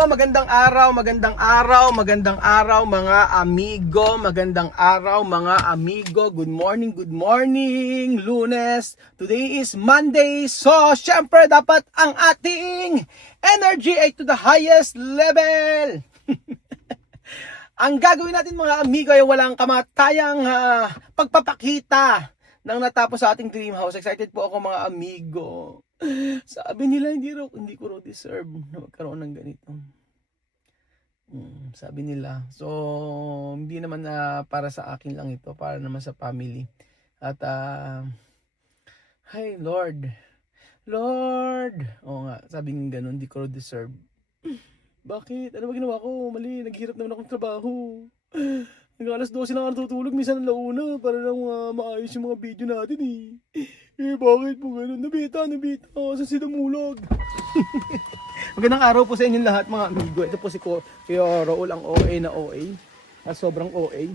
po, magandang araw mga amigo, magandang araw mga amigo. Good morning, Lunes. Today is Monday, so syempre dapat ang ating energy ay to the highest level. Ang gagawin natin mga amigo ay walang kamatayang pagpapakita ng natapos sa ating dream house. Excited po ako mga amigo. Sabi nila hindi ko raw deserve na magkaroon ng ganito. Sabi nila. So, hindi naman para sa akin lang ito, para naman sa family. At hi Lord. Oo nga, sabi ng ganun, hindi ko raw deserve. Bakit? Ano ba ginawa ko? Mali, naghirap naman akong trabaho. Hanggang alas 12 na nga natutulog, minsan ang launa para lang maayos yung mga video natin bakit po ganun? Nabita, sa sinamulag. Magandang araw po sa inyong lahat mga amigo. Ito po si Kuya Raul, ang OA na OA. Sobrang OA.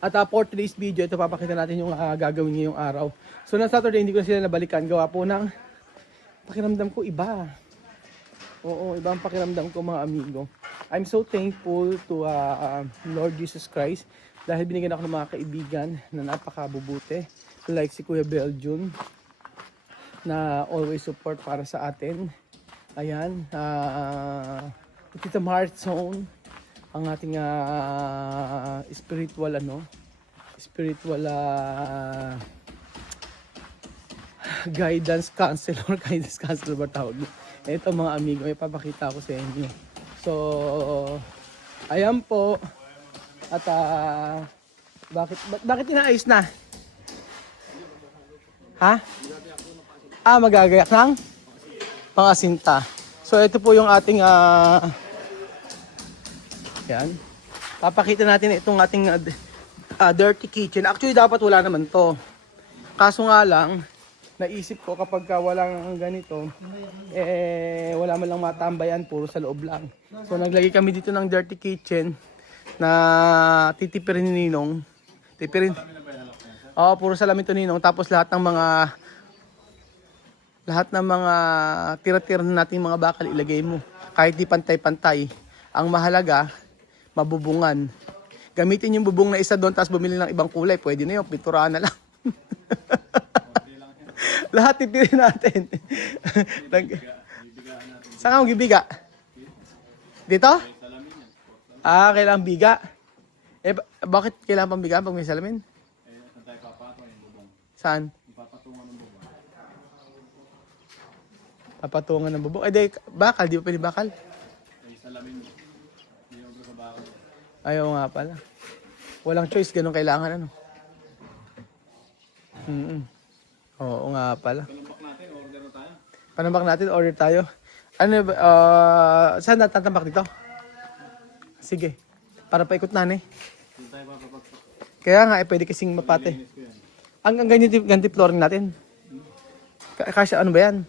At for today's video, ito papakita natin yung gagawin ngayong araw. So na Saturday, hindi ko na sila nabalikan. Gawa po ng pakiramdam ko iba. Oo, iba ang pakiramdam ko mga amigo. I'm so thankful to Lord Jesus Christ dahil binigyan ako ng mga kaibigan na napakabubuti. Like si Kuya Belgium na always support para sa atin. Ayan, Tita Martzone, ang ating spiritual guidance counselor ba tawag niyo. Ito mga amigo, may papakita ko sa inyo. So, ayan po. At bakit inaayos na? Ha? Magagayak ng pangasinta. So, ito po yung ating yan. Papakita natin itong ating dirty kitchen. Actually, dapat wala naman to. Kaso nga lang, naisip ko kapag walang ganito, wala man lang matambayan, puro sa loob lang. So, naglagay kami dito ng dirty kitchen na titipirin ni Ninong. Tipirin. Oo, puro salamin to Ninong. Tapos lahat ng mga tira-tira natin mga bakal ilagay mo. Kahit di pantay-pantay. Ang mahalaga, mabubungan. Gamitin yung bubong na isa doon, tapos bumili ng ibang kulay. Pwede na yun, pinturahan na lang. Lahat tipirin natin. Saan ka magbibiga? Dito? Kailangan biga. Bakit kailangan pang biga pag may salamin? Saan? Papatungan ng bubong. Bakal. Di ba pwede bakal? Ayaw nga pala. Walang choice. Ganun kailangan. Oo nga pala. Panambak natin, order tayo. Ano ba? Saan natatambak dito? Sige. Para paikot na Kaya nga, pwede kasing mapate. Ang ganyan flooring natin. Kasi ano ba yan?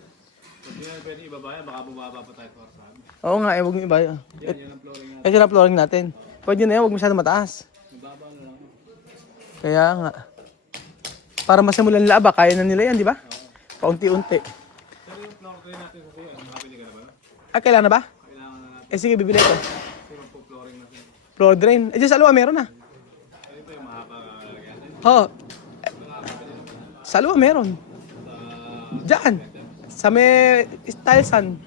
Hindi na pwede ibaba yan, baka bumaba pa tayo para sa amin. Oo nga, huwag mo ibaba. Yan ang flooring natin. Ito na flooring natin. Pwede na yan, huwag masyado mataas. Ibaba na lang. Kaya nga. Para masimulan nila ba, kaya na nila yan, di ba? Paunti-unti. Pero yung floor drain natin sa suyo, makapili ka na ba? Kailangan na ba? Kailangan na natin. Sige, bibili ko. Pero po flooring natin. Floor drain. Diyan sa luwa, meron na. Ito yung makakalagyan. Oo. Sa luwa, meron. Diyan. Sa may stylesan.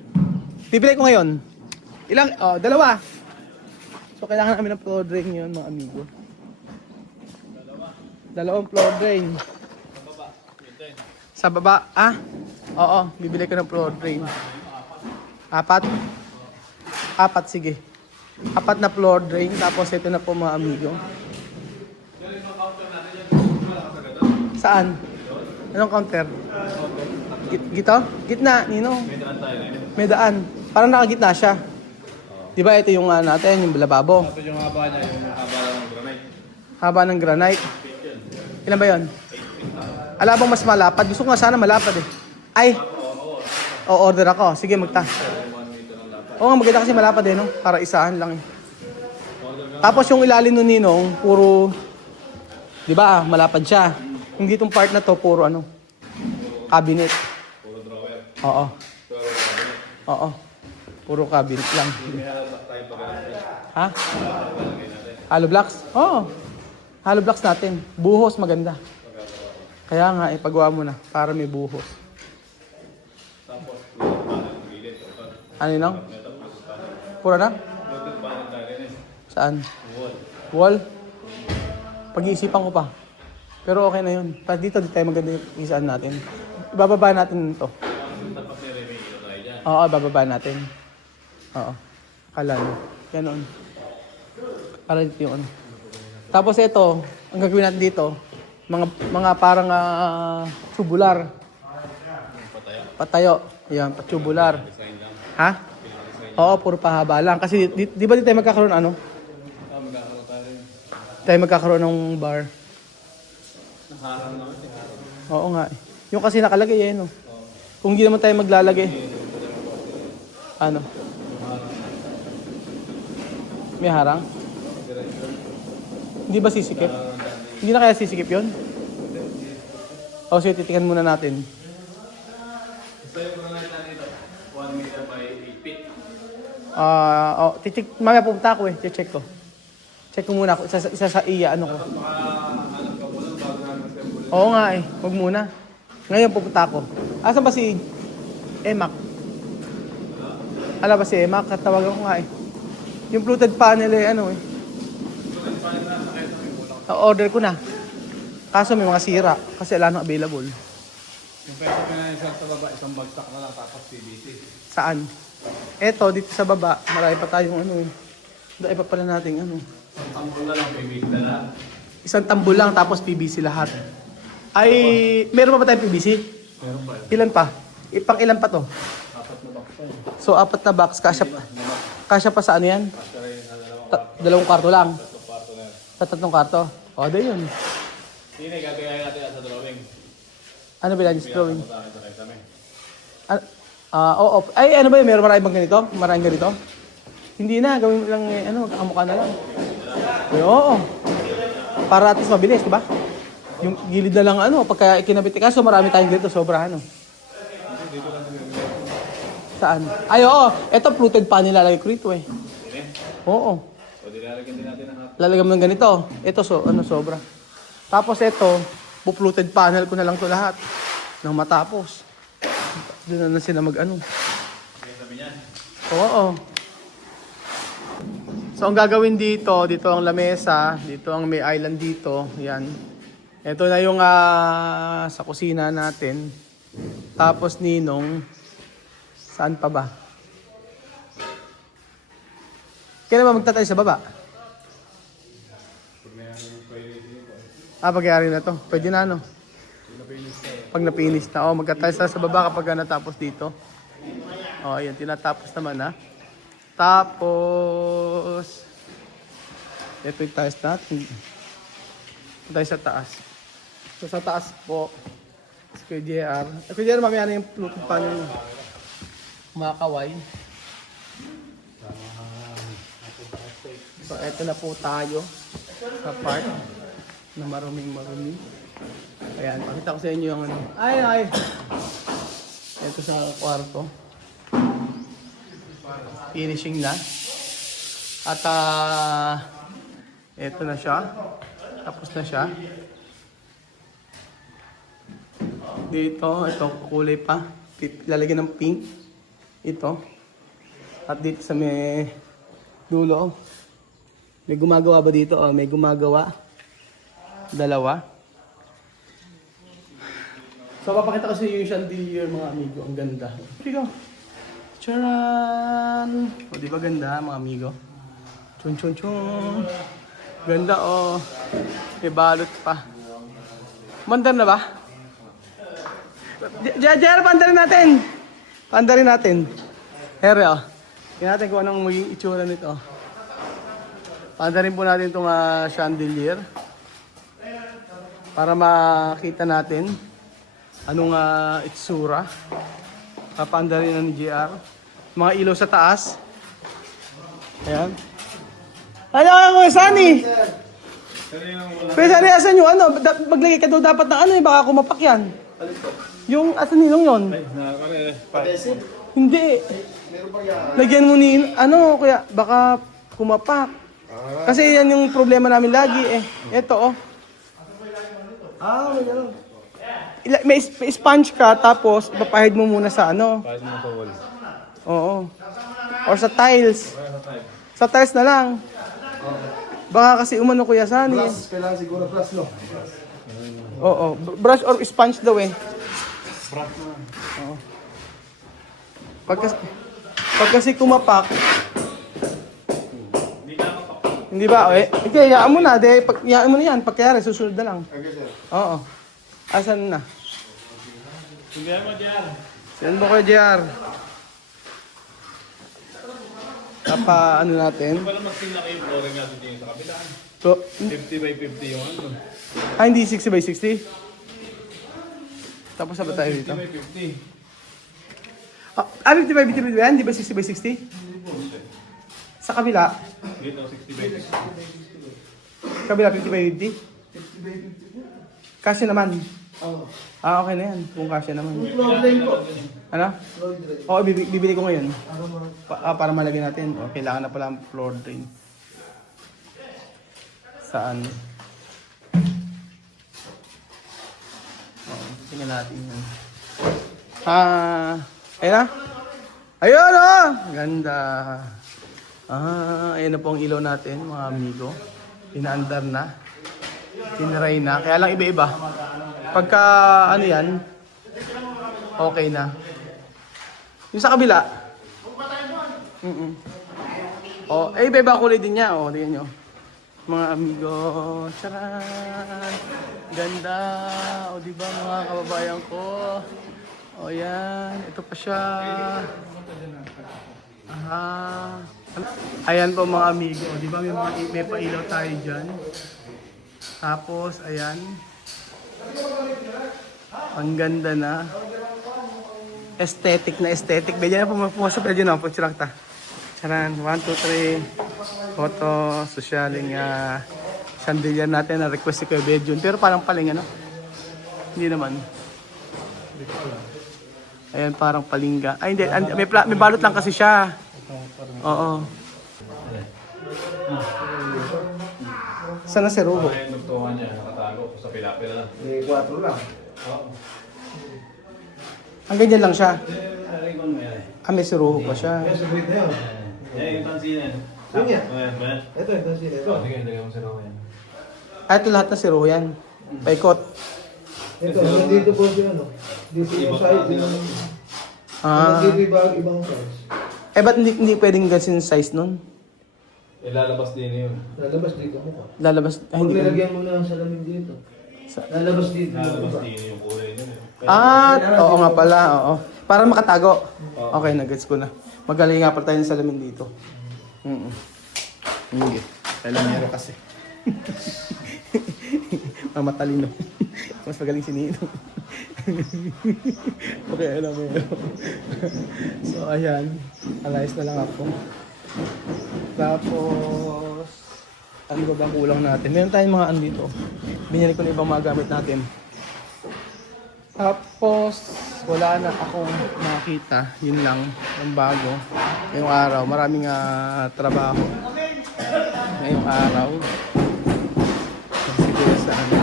Bibili ko ngayon. Dalawa. So, kailangan namin ng floor drain yun, mga amigo. Dalawang floor drain. Sa baba. Oo. Bibili ko ng floor drain. 4. 4, sige. 4 na floor drain. Tapos ito na po mga amigo. Saan? Anong counter? Gito? Gitna, Nino. May daan. Parang nakagitna siya. Di ba ito yung natin, yung lababo? Ito yung haba niya, yung haba ng granite. Haba ng granite. Ilan ba yun? Ala bang mas malapad? Gusto ko nga sana malapad Ay! O-order ako. Sige, Oo nga, maganda kasi malapad no? Para isahan lang Tapos yung ilalim nun Ninong, puro... Di ba, malapad siya. Hindi itong part na to, puro cabinet. Puro drawer. Oo. Puro cabinet. Oo. Puro cabinet lang. May halak tayo pag Ha? Hollow blocks? Oo. Hollow blocks natin. Buhos maganda. Kaya nga, ipagawa mo na para may buhos. Tapos, panel gilid. Ano yun? No? Puro na? Loaded panel tayo rin eh. Saan? Wall. Wall? Pag-iisipan ko pa. Pero okay na yun. Pa dito, di tayo maganda yung isaan natin. Ibababa natin ito. Tapos nire-review tayo dyan. Oo, ibababa natin. Oo. Akala nyo. Ganon. Para dito yung ano. Tapos ito, ang gagawin natin dito, mga parang tubular. Patayo. Yan, tubular. Design lang. Ha? Oo, puro pahaba lang. Kasi di ba di tayo magkakaroon ano? Magkakaroon tayo rin. Tayo magkakaroon ng bar. Naharang naman si Harang. Oo nga. Yung kasi nakalagay eh, no? Kung hindi naman tayo maglalagay. Ano? May harang? Hindi ba sisikip? Hindi na kaya sisikip yun? O sige, titikan muna natin. So yung mga nakita dito, 1 meter by 8 feet. Mamaya pupunta ako eh. Check ko. Check ko muna. Isa sa iya, ano ko. Baka alam ka muna bago namin mag-assemble. Oo nga eh. Huwag muna. Ngayon pupunta ako. Asan ba si Emak? Ala ba si Emak? Katawagan ko nga eh. Yung fluted panel eh, ano eh. Order ko na. Kaso may mga sira. Kasi wala nang available. Yung pwede ko na isang sa baba, isang bagsak na lang tapos PVC. Saan? Eto, dito sa baba. Marami pa tayong ano eh. Dahil pa pala nating ano. Ang tambol na lang, PVC na lang. Isang tambol lang tapos PVC lahat. Ay, meron pa ba tayong PVC? Meron pa yun. Ilan pa? Pang ilan pa to? 4 na box pa yun. So, 4 na box. Kasya pa sa ano yan? Kasi rin sa Dalawang kwarto lang. 3 kwarto na yun. Sa 3 kwarto. O, di yun. Hindi, gagayahin natin yan sa drawing. Ano ba yung drawing? Sa akin, sa kami. Oo. Ay, ano ba yun? Meron maraming bang ganito? Maraming ganito? Hindi na. Gawin mo lang, ano, magkakamukha na lang. Ay, oo. Para at least mabilis, di ba? Yung gilid na lang, ano, pagka ikinabit. Kaso marami tayong ganito, sobra, ano. Saan? Ay, oo. Ito, fluted pa nilalagay ko rito, eh. Oo. So, dilalagyan din natin ang hot. Lalagyan mo ng ganito. Ito, sobra. Tapos ito, bu-fluted panel ko na lang to lahat. Nang matapos. Doon na sila mag-ano. Okay, sabi niya. Oo. So, ang gagawin dito ang lamesa, dito ang may island dito. Yan. Ito na yung sa kusina natin. Tapos Ninong, saan pa ba? Kailan ba magtatay sa baba? Pagyari na to. Pwede na, no? Pag napinis na. O, magtatay sa baba kapag natapos dito. O, ayan. Tinatapos naman, ha? Tapos, ito yung tiles natin. Tayo sa taas. So, sa taas po, si Kuya JR. Kuya JR, mamaya na yung fluted panel niyo. Kumakaway. So, eto na po tayo sa part na maruming-marumi. Ayan, pakita ko sa inyo yung ano. Ay! Ito sa kwarto. Finishing na. At eto na siya. Tapos na siya. Dito, ito kulay pa. Lalagyan ng pink. Ito. At dito sa may dulo. May gumagawa ba dito? Oh, may gumagawa. Dalawa. So, papakita ko sa iyo yung chandelier, mga amigo. Ang ganda. Here you go. Charan! O, di ba ganda, mga amigo? Chun chun chun. Ganda, oh. May balot pa. Mandar na ba? Jer, pandarin natin! Pandarin natin. Here, oh. Tingnan natin kung anong maging itsura nito. Pandarin po natin itong chandelier. Para makita natin anong itsura. Papandarin na ni JR. Mga ilaw sa taas. Ayan. Ano, Kuya Sunny? Kuya Sunny, asan yung ano? Maglagay ka daw dapat ng ano eh, baka kumapak yan. Yung asan nilong yun? Ay, Hindi. Lagyan mo ni, ano, kuya, baka kumapak. Kasi yan yung problema namin lagi eh. Ito oh. May gano'n. May sponge ka, tapos ipapahid mo muna sa ano. Kahit mo sa wall. Oo. Or sa tiles. Kaya sa type. Sa tiles na lang. Baka kasi umano kuya San eh. Kailangan siguro plus, no? Oo. Brush or sponge daw eh. Brush na. Oo. Pag kasi kumapak, Hindi ka makapak. hindi ba? Eh, okay, hayaan mo na. Hayaan mo na yan. Pagkayari, susunod na lang. Okay, sir. Oo. Asan na? Sige mo dyan. Yan mo kayo, JR. Ano natin? Wala mas pinaka yung flooring natin dito sa kabila. So, 50 by 50 yung ano. hindi 60 by 60? Tapos sabi tayo 50 dito. by 50. 50 by 50 ba yan? Di ba 60 by 60? Sa kabila? Dito 60 by 60. Kabila 50 by 50? Kasya naman. Oo. Okay na yan. Kung kasya naman. Problem po. Ano? Oo, bibili ko ngayon. Para malagyan natin. O, kailangan na pala ang floor drain. Saan? Tingnan natin yan. Ayun na? Ayun o! Ganda. Ayun na po ang ilaw natin, mga amigo. Inaandar na. Tinaray na. Kaya lang iba-iba. Pagka ano yan, okay na. Yung sa kabila. Iba-iba kulay din niya. Tingnan nyo. Mga amigo. Charan! Ganda. Diba mga kababayan ko? Yan. Ito pa siya. Ayan po mga amigo. Diba may pailaw tayo dyan. Tapos, ayan. Ang ganda na. Aesthetic na aesthetic. Baya na pumasok na dyan. Puchirakta. Charan. 1, 2, 3. Photo. Socialing chandelier natin. Na-request si Kuya Bedjun. Pero parang paling ano. Hindi naman. Ayan, parang palingga. Ay, hindi. May balot lang kasi siya. Oo. Sana si Ruho? Ay, nagtungan niya. Nakatago sa pila-pila lang. 4 lang. Oo. Ang ganyan lang siya. Narikon mo yan. May si Ruho pa siya. Kaya sabit na yun. Yung tansinan. Yun yan. Ayan, ba? Ito, sila. Ito. Sige, lagyan mo sa raw yan. Ito lahat na si Ruho yan. Paikot. Ito, dito po siya, ano? Dito yung size. Dito ibang size. Ba't hindi pwedeng gansin size nun? Ilalabas din yun. Lalabas dito mo ka. Lalabas, Pag hindi. nilagyan mo na ang salamin dito. Lalabas dito. Ilalabas din yung kulay nun. Oo nga pala, oo. Para makatago. Okay, nag-gets ko na. Magaling nga pala tayo ng salamin dito. Hindi. Alamero kasi. Matalino. Mas magaling si Nino. Okay, alamero. So, ayan. Alayos na lang ako. Tapos, ano ba bang kulang natin? Meron tayong mga andito. Binili ko na ibang mga gamit natin. Tapos, wala na akong nakita. Yun lang, yung bago. Ngayong araw, maraming trabaho. Ngayong araw. Siguro sa ano.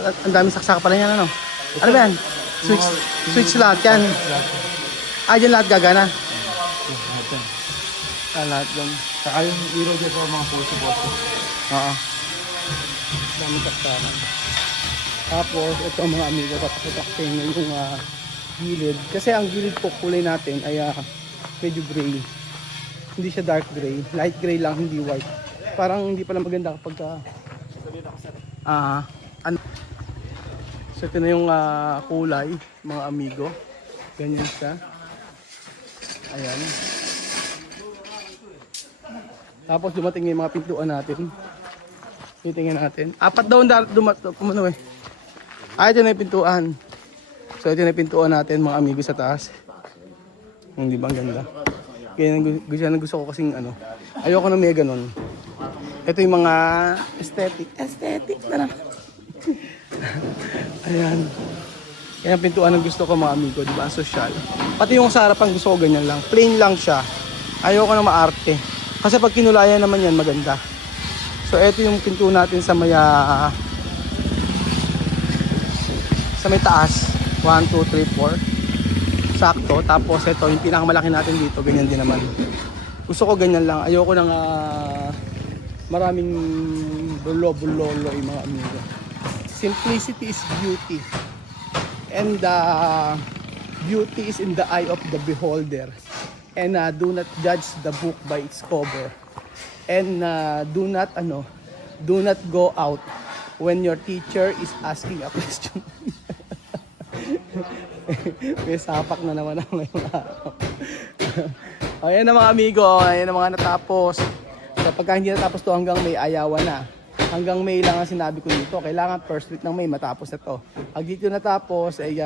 Ang daming saksaka pala yan, ano? Ano ba yan? Switch lahat yan. Dyan lahat gagana. Lahat dyan. Saka yung ilaw dyan po mga puso-puso. Oo. Daming saksaka. Tapos, ito ang mga amigo. Papataksin yung gilid. Kasi ang gilid po kulay natin ay medyo gray. Hindi siya dark gray. Light gray lang, hindi white. Parang hindi pala maganda kapag so ito na yung kulay, mga amigo. Ganyan siya. Ayan. Tapos dumating yung mga pintuan natin. Titingnan natin. 4 daw kumano eh. Ito na yung pintuan. So ito na yung pintuan natin, mga amigo sa taas. Hindi ba ang ganda? Kaya gusto ko kasing ano. Ayoko na may ganon. Ito yung mga aesthetic na lang. Ayan. Yan ang pintuan ng gusto ko mga amigo, di ba? Ang social. Pati yung sa harapan gusto ko ganyan lang. Plain lang siya. Ayoko na maarte. Kasi pag kinulayan naman yan, maganda. So, ito yung pinto natin sa may taas. 1, 2, 3, 4. Sakto. Tapos ito, yung pinakamalaki natin dito, ganyan din naman. Gusto ko ganyan lang. Ayoko nang maraming bulo-bulolo yung mga amigo. Simplicity is beauty. And beauty is in the eye of the beholder. And do not judge the book by its cover. And do not go out when your teacher is asking a question. May sapak na naman ako ngayong araw. Ayan na mga amigo, ayan na mga natapos. So pagka hindi natapos to hanggang May, ayawan na. Hanggang May lang ang sinabi ko dito. Kailangan first week ng May matapos na to. Pag dito natapos, ay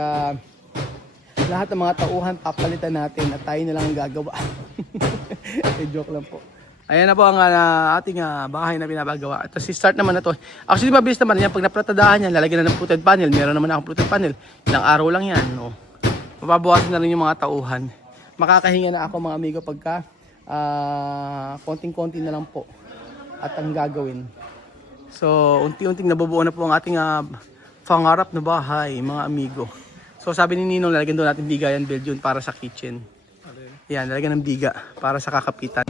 lahat ng mga tauhan papalitan natin at tayo na lang ang gagawa. Joke lang po. Ayan na po ang ating bahay na pinapagawa. Ito si-start naman na to. Actually mabilis naman yan. Pag naplatadahan yan, lalagyan na ng fluted panel. Meron naman akong fluted panel. Ilang araw lang yan. No? Mababawasan na rin yung mga tauhan. Makakahinga na ako mga amigo pagka konting-konti na lang po at ang gagawin. So unti-unting nabubuo na po ang ating pangarap na bahay mga amigo. So sabi ni Ninong, lalagyan doon natin bigayan build yun para sa kitchen. Yan, lalagyan ng biga para sa kakapitan.